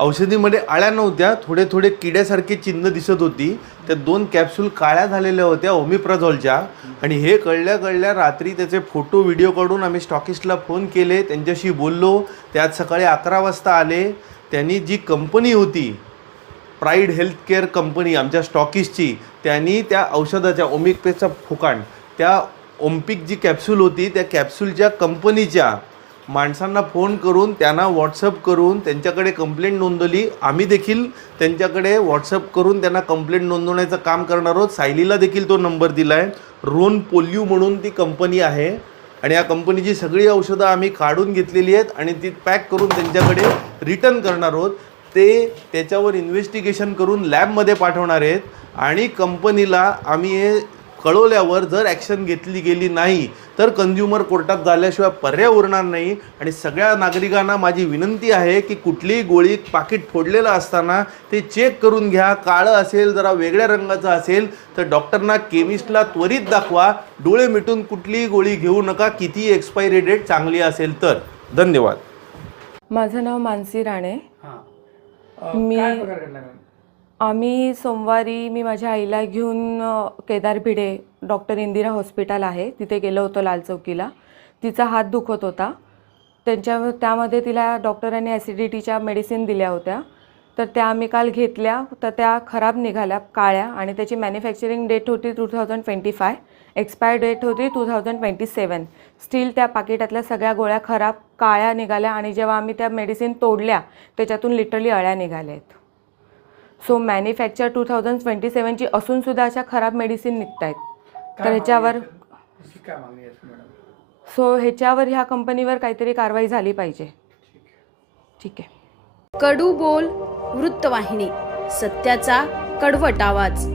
औषधीमध्ये आळ्या नव्हत्या, थोडे थोडे किड्यासारखे चिन्ह दिसत होती. त्या 2 कॅप्सूल काळ्या झालेल्या होत्या ओमिप्राझॉलच्या. आणि हे कळल्या रात्री त्याचे फोटो व्हिडिओ काढून आम्ही स्टॉकिस्टला फोन केले, त्यांच्याशी बोललो. ते आज सकाळी 11 वाजता आले. त्यांनी जी कंपनी होती प्राईड हेल्थकेअर कंपनी आमच्या स्टॉकिस्टची, त्यांनी त्या औषधाच्या ओमिकपेचा फुकाण, त्या ओम्पिक जी कॅप्सूल होती त्या कॅप्सूलच्या कंपनीच्या माणसांना फोन करून त्यांना व्हॉट्सअप करून त्यांच्याकडे कंप्लेंट नोंदवली. आम्ही देखील त्यांच्याकडे व्हॉट्सअप करून त्यांना कंप्लेंट नोंदवण्याचं काम करणार आहोत. सायलीला देखील तो नंबर दिला आहे. रोन पोल्यू म्हणून ती कंपनी आहे आणि या कंपनीची सगळी औषधं आम्ही काढून घेतलेली आहेत आणि ती पॅक करून त्यांच्याकडे रिटर्न करणार आहोत. ते त्याच्यावर इन्व्हेस्टिगेशन करून लॅबमध्ये पाठवणार आहेत आणि कंपनीला आम्ही हे कळवल्यावर जर ॲक्शन घेतली गेली नाही तर कंझ्युमर कोर्टात झाल्याशिवाय पर्याय उरणार नाही. आणि सगळ्या नागरिकांना माझी विनंती आहे की कुठलीही गोळी पाकिट फोडलेलं असताना ते चेक करून घ्या. काळं असेल, जरा वेगळ्या रंगाचं असेल तर डॉक्टरना, केमिस्टला त्वरित दाखवा. डोळे मिटून कुठलीही गोळी घेऊ नका, किती एक्सपायरी डेट चांगली असेल तर. धन्यवाद. माझं नाव मानसी राणे. आम्ही सोमवारी मी माझ्या आईला घेऊन केदार भिडे डॉक्टर इंदिरा हॉस्पिटल आहे तिथे गेलो होतो लाल चौकीला. तिचा हात दुखत होता. त्यामध्ये तिला डॉक्टरांनी ॲसिडिटीच्या मेडिसिन दिल्या होत्या. तर त्या आम्ही काल घेतल्या तर त्या खराब निघाल्या, काळ्या. आणि त्याची मॅन्युफॅक्चरिंग डेट होती 2025, एक्सपायर डेट होती 2027. स्टील त्या पाकिटातल्या सगळ्या गोळ्या खराब काळ्या निघाल्या आणि जेव्हा आम्ही त्या मेडिसिन तोडल्या त्याच्यातून लिटरली अळ्या निघाल्या आहेत. सो मॅन्युफॅक्चर 2027ची असूनसुद्धा अशा खराब मेडिसिन निघत आहेत. तर ह्याच्यावर ह्या कंपनीवर काहीतरी कारवाई झाली पाहिजे. ठीक आहे. कडू बोल वृत्तवाहिनी, सत्याचा कडवट आवाज.